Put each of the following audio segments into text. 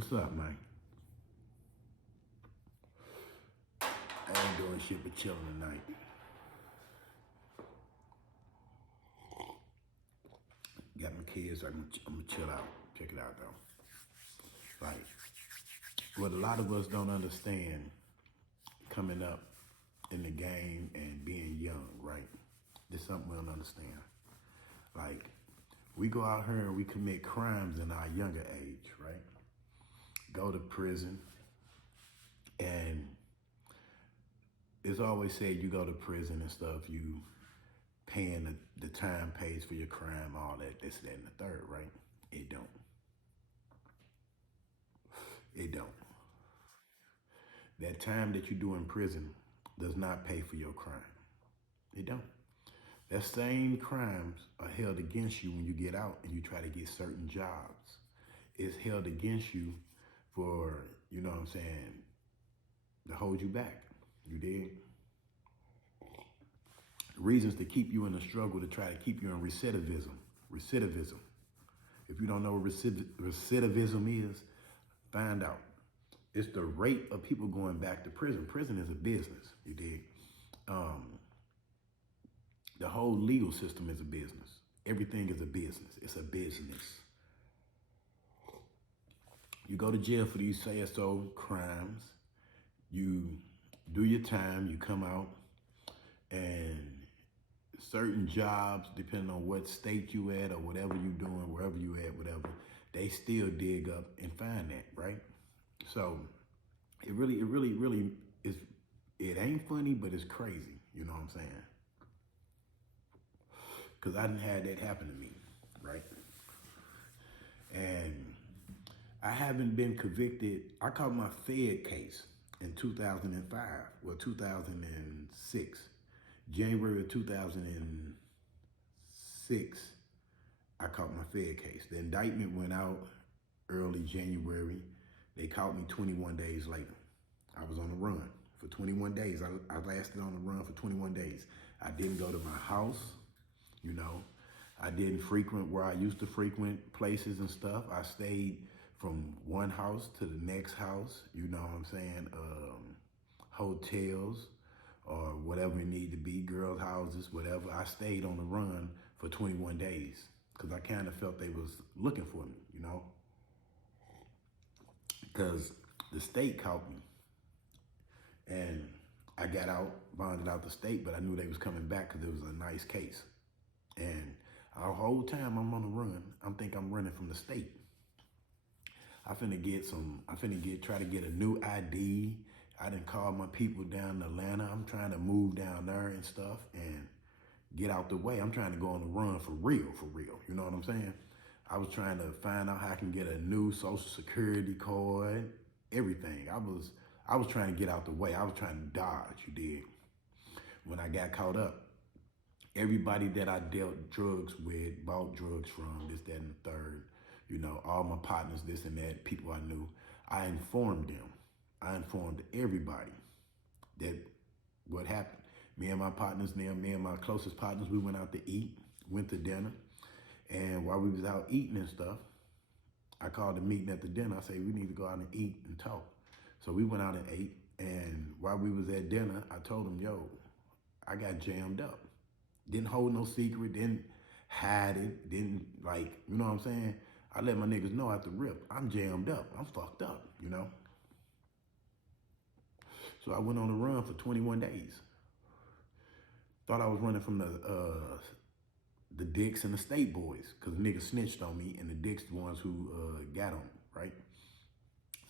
What's up, man? I ain't doing shit but chilling tonight. Got my kids. I'm gonna chill out. Check it out though. Like what a lot of us don't understand coming up in the game and being young, right? There's something we don't understand. Like we go out here and we commit crimes in our younger age, right? Go to prison, and it's always said you go to prison and stuff. You paying the time pays for your crime, all that, this, that, and the third, right? It don't. It don't. That time that you do in prison does not pay for your crime. It don't. That same crimes are held against you when you get out and you try to get certain jobs. It's held against you for, you know what I'm saying, to hold you back. You dig? Reasons to keep you in the struggle, to try to keep you in recidivism. Recidivism. If you don't know what recidivism is, find out. It's the rate of people going back to prison. Prison is a business, you dig? The whole legal system is a business. Everything is a business. It's a business. You go to jail for these say-so crimes. You do your time. You come out, and certain jobs, depending on what state you at or whatever you doing, wherever you at, whatever, they still dig up and find that, right? So it really is. It ain't funny, but it's crazy. You know what I'm saying? Because I didn't have that happen to me, right? And I haven't been convicted. I caught my Fed case in 2005, well, 2006. January of 2006, I caught my Fed case. The indictment went out early January. They caught me 21 days later. I was on the run for 21 days. I lasted on the run for 21 days. I didn't go to my house, you know. I didn't frequent where I used to frequent places and stuff. I stayed from one house to the next house, you know what I'm saying? Hotels or whatever it needed to be, girls' houses, whatever. I stayed on the run for 21 days because I kind of felt they was looking for me, you know? Because the state caught me, and I got out, bonded out the state, but I knew they was coming back because it was a nice case. And our whole time I'm on the run, I'm running from the state. I finna try to get a new ID. I done called my people down in Atlanta. I'm trying to move down there and stuff and get out the way. I'm trying to go on the run for real. You know what I'm saying? I was trying to find out how I can get a new social security card, everything. I was trying to get out the way. I was trying to dodge, you did. When I got caught up, everybody that I dealt drugs with, bought drugs from, this, that, and the third, you know, all my partners, this and that, people I knew, I informed them. I informed everybody that what happened. Me and my partners, me and my closest partners, we went out to eat, went to dinner. And while we was out eating and stuff, I called a meeting at the dinner. I said, we need to go out and eat and talk. So we went out and ate. And while we was at dinner, I told them, yo, I got jammed up. Didn't hold no secret, didn't hide it, didn't like, you know what I'm saying? I let my niggas know at the rip, I'm jammed up, I'm fucked up, you know? So I went on the run for 21 days. Thought I was running from the Dicks and the State Boys, because niggas snitched on me, and the Dicks the ones who got on me, right?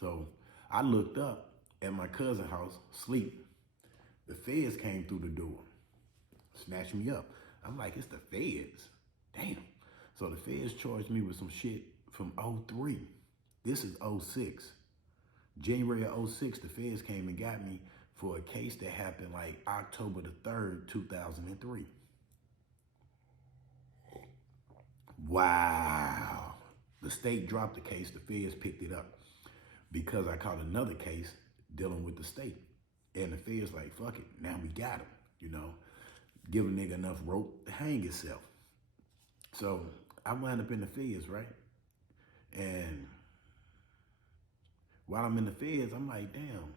So I looked up at my cousin's house, sleep. The feds came through the door, snatched me up. I'm like, it's the feds. Damn. So the feds charged me with some shit from '03. This is '06. January of '06, the feds came and got me for a case that happened like October the 3rd, 2003. Wow. The state dropped the case, the feds picked it up because I caught another case dealing with the state. And the feds like, fuck it, now we got him, you know? Give a nigga enough rope to hang himself. So I wound up in the feds, right? And while I'm in the feds, I'm like, damn,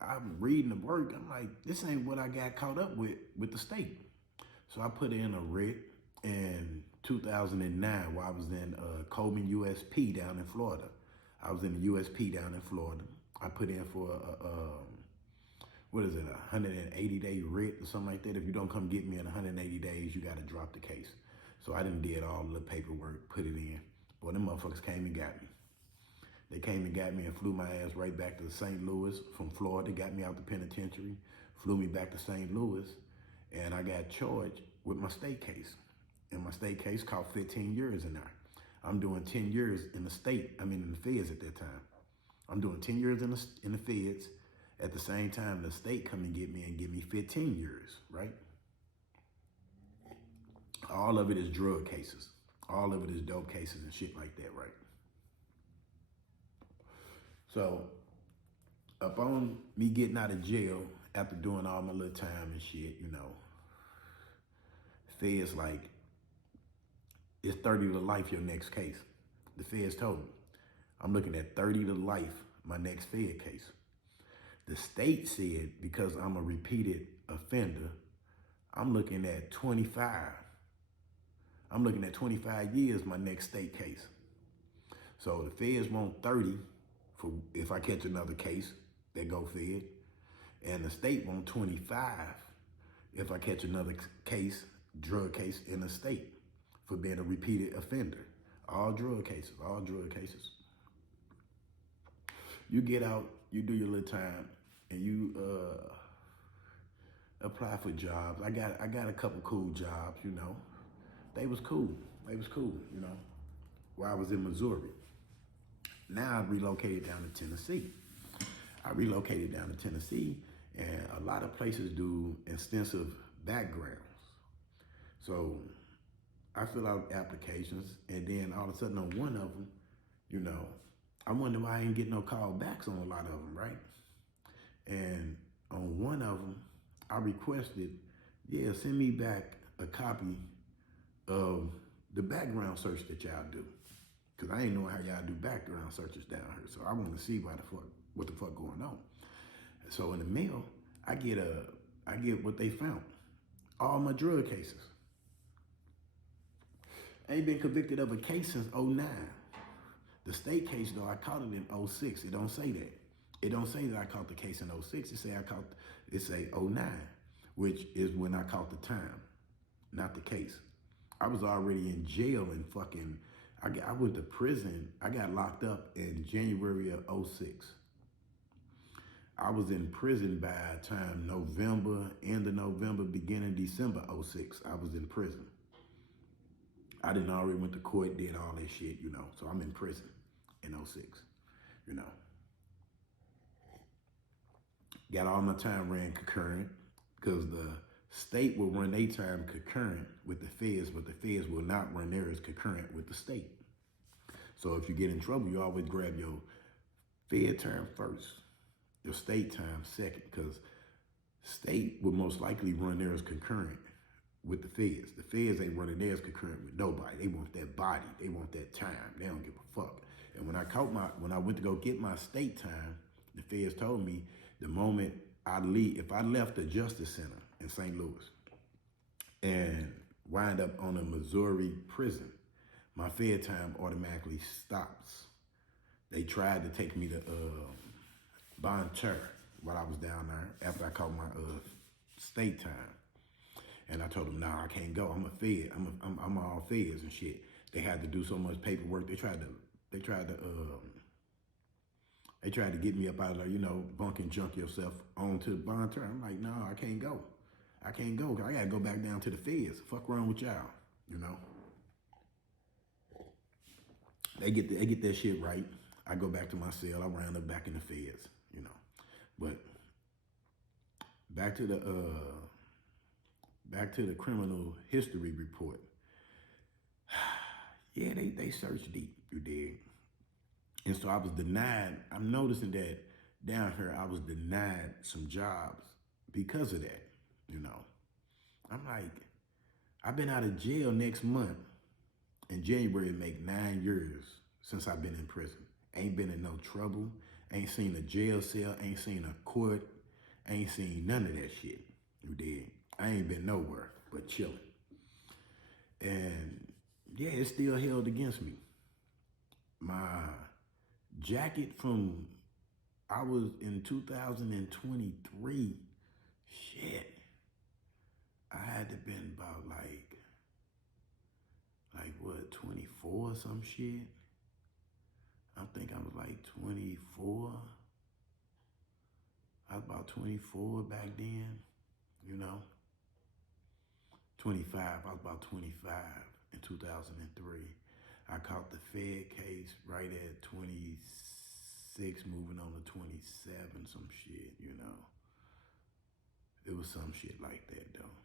I'm reading the work. I'm like, this ain't what I got caught up with the state. So I put in a writ in 2009 while I was in Coleman USP down in Florida. I was in the USP down in Florida. I put in for what is it, 180-day writ or something like that. If you don't come get me in 180 days, you got to drop the case. So I done did all the paperwork, put it in. Boy, them motherfuckers came and got me. They came and got me and flew my ass right back to St. Louis from Florida, got me out the penitentiary, flew me back to St. Louis, and I got charged with my state case. And my state case caught 15 years in there. I'm doing 10 years in the state, in the feds at that time. I'm doing 10 years in the feds. At the same time, the state come and get me and give me 15 years, right? All of it is drug cases. All of it is dope cases and shit like that, right? So, upon me getting out of jail after doing all my little time and shit, feds like, it's 30 to life your next case. The feds told me. I'm looking at 30 to life my next Fed case. The state said because I'm a repeated offender, I'm looking at 25. I'm looking at 25 years my next state case. So the feds want 30 for if I catch another case that go Fed, and the state want 25 if I catch another case, drug case in the state for being a repeated offender. All drug cases, all drug cases. You get out, you do your little time, and you apply for jobs. I got a couple cool jobs, They was cool. While I was in Missouri. Now I relocated down to Tennessee. And a lot of places do extensive backgrounds. So I fill out applications, and then all of a sudden on one of them, I wonder why I ain't getting no call backs on a lot of them, right? And on one of them, I requested, send me back a copy of the background search that y'all do. Cause I ain't know how y'all do background searches down here. So I want to see what the fuck going on. So in the mail, I get what they found. All my drug cases. I ain't been convicted of a case since '09. The state case though, I caught it in '06. It don't say that. It don't say that I caught the case in '06. It say '09, which is when I caught the time, not the case. I was already in jail and I went to prison. I got locked up in January of '06. I was in prison by the time end of November, beginning December '06. I was in prison. I didn't already went to court, did all that shit, So I'm in prison in '06, Got all my time ran concurrent because the state will run their time concurrent with the feds, but the feds will not run theirs concurrent with the state. So if you get in trouble, you always grab your fed term first, your state time second, because state will most likely run theirs concurrent with the feds. The feds ain't running theirs concurrent with nobody. They want that body. They want that time. They don't give a fuck. And when I went to go get my state time, the feds told me the moment I leave, if I left the Justice Center in St. Louis and wind up on a Missouri prison, my fed time automatically stops. They tried to take me to Bon Terre while I was down there after I caught my state time. And I told them, nah, I can't go. I'm a fed. I'm all feds and shit. They had to do so much paperwork. They tried to get me up out of there, bunk and junk yourself onto Bon Terre. I'm like, no, I can't go. I gotta go back down to the feds. Fuck wrong with y'all, They get that shit right. I go back to my cell. I round up back in the feds, But back to the criminal history report. Yeah, they searched deep, you dig? And so I was denied. I'm noticing that down here, I was denied some jobs because of that, I'm like, I've been out of jail next month. In January, it make 9 years since I've been in prison. Ain't been in no trouble. Ain't seen a jail cell. Ain't seen a court. Ain't seen none of that shit. You did. I ain't been nowhere but chilling. And yeah, it's still held against me. My jacket from, I was in 2023, shit. I had to been about like what, 24 or some shit? I think I was like 24. I was about 24 back then, you know. 25, I was about 25 in 2003. I caught the Fed case right at 26, moving on to 27, some shit, you know. It was some shit like that though.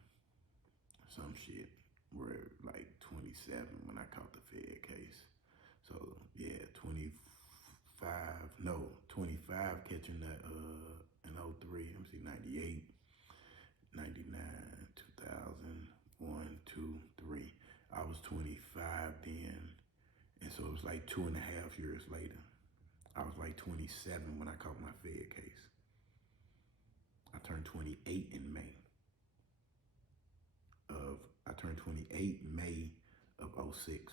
Some shit where like 27 when I caught the Fed case. So yeah, 25 catching that in 03, let me see, 98, 99, 2000, 1, 2, 3. I was 25 then, and so it was like 2.5 years later. I was like 27 when I caught my Fed case. I turned 28 in May. I turned 28 May of 06.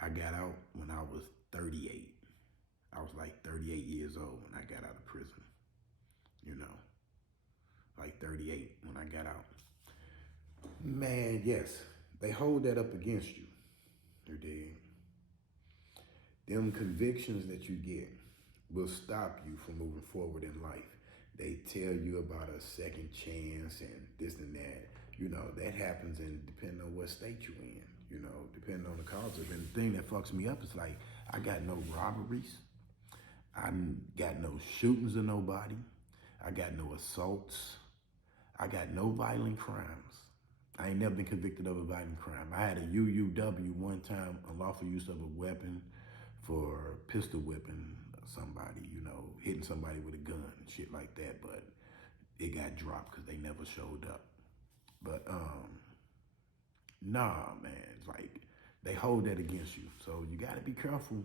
I got out when I was 38. I was like 38 years old when I got out of prison. You know, like 38 when I got out. Man, yes, they hold that up against you. You dig? Them convictions that you get will stop you from moving forward in life. They tell you about a second chance and this and that. You know, that happens and depending on what state you're in, you know, depending on the cause. And the thing that fucks me up is like, I got no robberies. I got no shootings of nobody. I got no assaults. I got no violent crimes. I ain't never been convicted of a violent crime. I had a UUW one time, unlawful use of a weapon for pistol whipping somebody, you know, hitting somebody with a gun and shit like that, but it got dropped because they never showed up. But nah, man, it's like they hold that against you. So you gotta be careful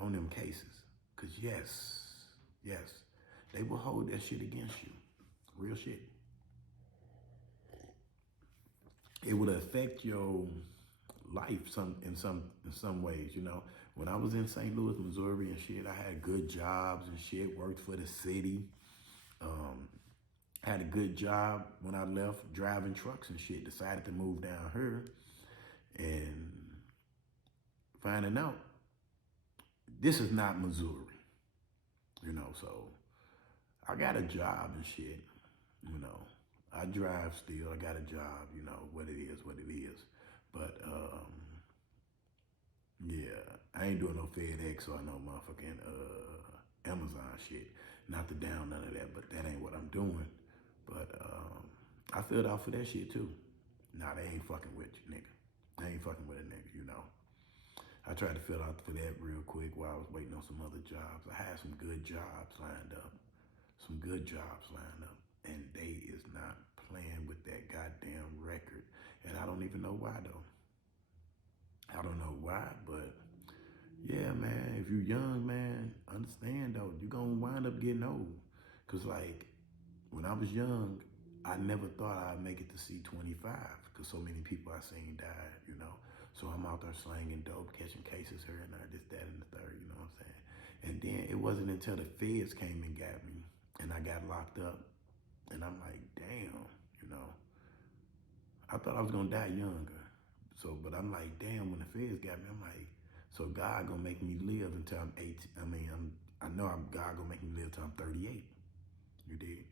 on them cases. Cause yes, they will hold that shit against you. Real shit. It would affect your life in some ways, you know. When I was in St. Louis, Missouri and shit, I had good jobs and shit, worked for the city. Had a good job when I left driving trucks and shit, decided to move down here and finding out this is not Missouri, you know, so I got a job and shit, you know. I drive still, I got a job, you know, what it is. But yeah, I ain't doing no FedEx or no motherfucking Amazon shit. Not to down none of that, but that ain't what I'm doing. But I filled out for that shit too. Nah, they ain't fucking with you, nigga. I ain't fucking with a nigga, you know. I tried to fill out for that real quick while I was waiting on some other jobs. I had some good jobs lined up. And they is not playing with that goddamn record. And I don't even know why though. I don't know why, but yeah, man, if you're young, man, understand though, you're gonna wind up getting old. Cause like, when I was young, I never thought I'd make it to see 25 because so many people I seen died, you know. So I'm out there slanging dope, catching cases here and there, this, that, and the third, you know what I'm saying? And then it wasn't until the feds came and got me and I got locked up. And I'm like, damn, you know, I thought I was gonna die younger. So, but I'm like, damn, when the feds got me, I'm like, so God gonna make me live until I'm 18. I know God gonna make me live till I'm 38. You did.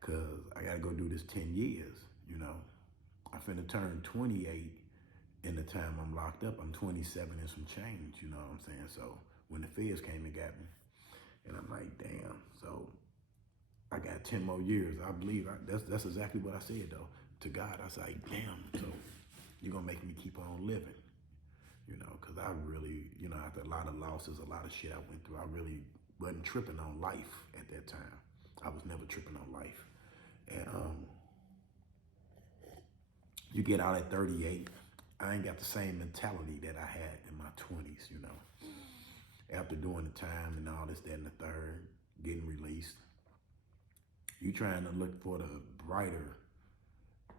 Cause I gotta go do this 10 years, you know. I finna turn 28 in the time I'm locked up. I'm 27 and some change, you know what I'm saying? So when the feds came and got me, and I'm like, damn, so I got 10 more years. I believe that's exactly what I said though. To God, I was like, damn, so you're gonna make me keep on living, you know, cause I really, you know, after a lot of losses, a lot of shit I went through, I really wasn't tripping on life at that time. I was never tripping on life. And you get out at 38, I ain't got the same mentality that I had in my 20s, you know. after doing the time and all this, that, and the third, getting released. You trying to look for the brighter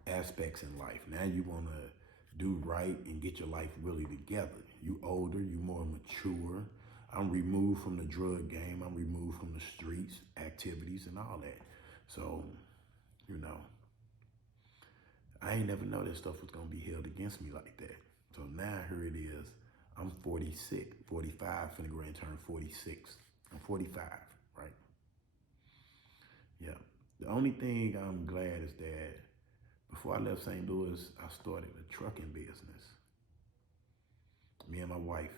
aspects in life. Now you want to do right and get your life really together. You older, you more mature. I'm removed from the drug game. I'm removed from the streets, activities, and all that. So, you know, I ain't never know that stuff was going to be held against me like that. So now here it is. I'm 46, 45, finna go ahead and turn 46. I'm 45, right? Yeah. The only thing I'm glad is that before I left St. Louis, I started a trucking business. Me and my wife.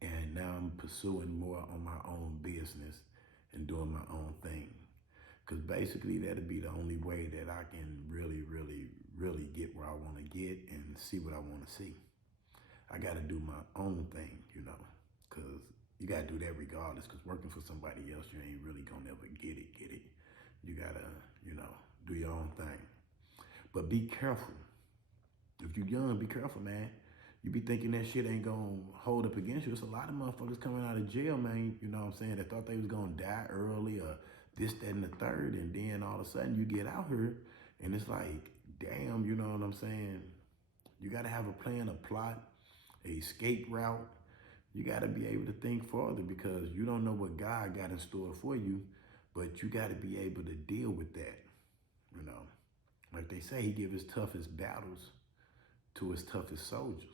And now I'm pursuing more on my own business and doing my own thing. Because basically that'll be the only way that I can really, really, really get where I want to get and see what I want to see. I got to do my own thing, you know, because you got to do that regardless, because working for somebody else, you ain't really going to ever get it. You got to, you know, do your own thing. But be careful. If you're young, be careful, man. You be thinking that shit ain't gonna hold up against you. There's a lot of motherfuckers coming out of jail, man, you know what I'm saying, that thought they was gonna die early or this, that, and the third, and then all of a sudden you get out here and it's like, damn, you know what I'm saying? You gotta have a plan, a plot, a escape route. You gotta be able to think further because you don't know what God got in store for you, but you gotta be able to deal with that, you know. Like they say, he give his toughest battles to his toughest soldiers.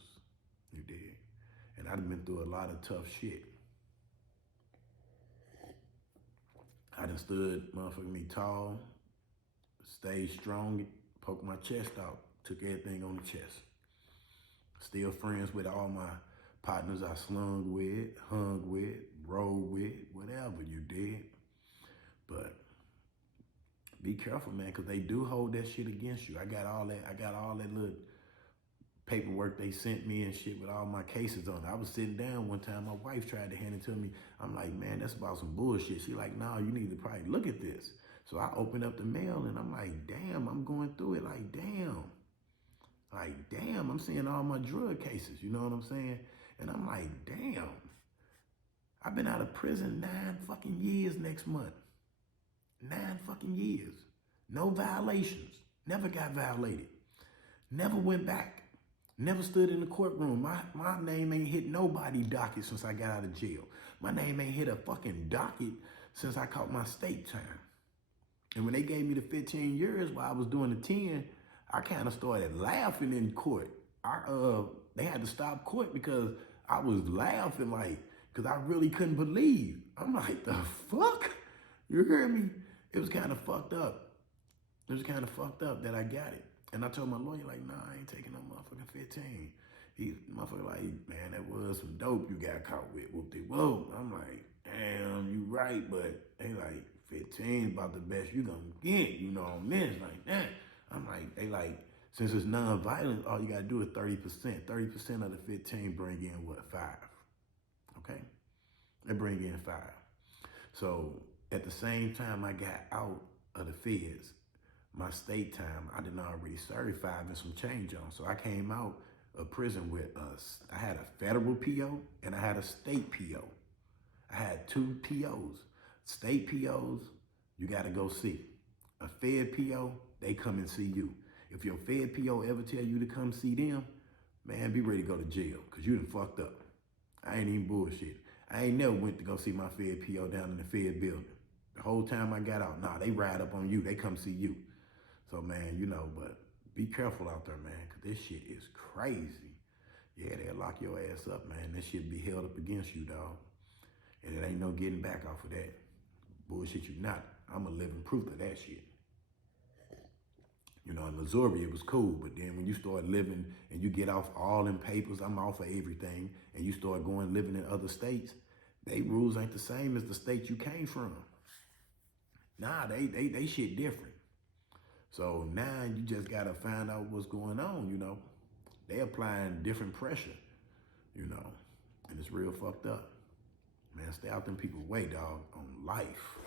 You did. And I've been through a lot of tough shit. I done stood motherfucking me tall, stayed strong, poked my chest out, took everything on the chest. Still friends with all my partners I slung with, hung with, rode with, whatever, you did. But be careful, man, because they do hold that shit against you. I got all that little paperwork they sent me and shit with all my cases on it. I was sitting down one time, my wife tried to hand it to me. I'm like, man, that's about some bullshit. She like, nah, you need to probably look at this. So I opened up the mail and I'm like, damn, I'm going through it. Like, damn, I'm seeing all my drug cases, you know what I'm saying? And I'm like, damn, I've been out of prison 9 fucking years next month. 9 fucking years. No violations. Never got violated. Never went back. Never stood in the courtroom. My name ain't hit nobody docket since I got out of jail. My name ain't hit a fucking docket since I caught my state time. And when they gave me the 15 years while I was doing the 10, I kind of started laughing in court. They had to stop court because I was laughing like, because I really couldn't believe. I'm like, the fuck? You hear me? It was kind of fucked up. It was kind of fucked up that I got it. And I told my lawyer, like, nah, I ain't taking no motherfucking 15. He, motherfucker, like, man, that was some dope you got caught with. Whoop-de-whoop. I'm like, damn, you right, but they like, 15 is about the best you gonna get, you know, on this, like that. I'm like, they like, since it's non-violent, all you gotta do is 30%. 30% of the 15 bring in, what, 5? Okay? They bring in 5. So, at the same time I got out of the feds, my state time, I didn't already serve 5 and some change on. So I came out of prison with us. I had a federal PO and I had a state PO. I had 2 POs. State POs, you gotta go see. A Fed PO, they come and see you. If your Fed PO ever tell you to come see them, man, be ready to go to jail, because you done fucked up. I ain't even bullshit. I ain't never went to go see my Fed PO down in the Fed building. The whole time I got out, nah, they ride up on you. They come see you. So, man, you know, but be careful out there, man, because this shit is crazy. Yeah, they'll lock your ass up, man. This shit be held up against you, dog. And it ain't no getting back off of that. Bullshit you not. I'm a living proof of that shit. You know, in Missouri, it was cool, but then when you start living and you get off all them papers, I'm off of everything, and you start going living in other states, they rules ain't the same as the state you came from. Nah, they shit different. So now you just gotta find out what's going on, you know. They applying different pressure, you know, and it's real fucked up. Man, stay out them people's way, dog, on life.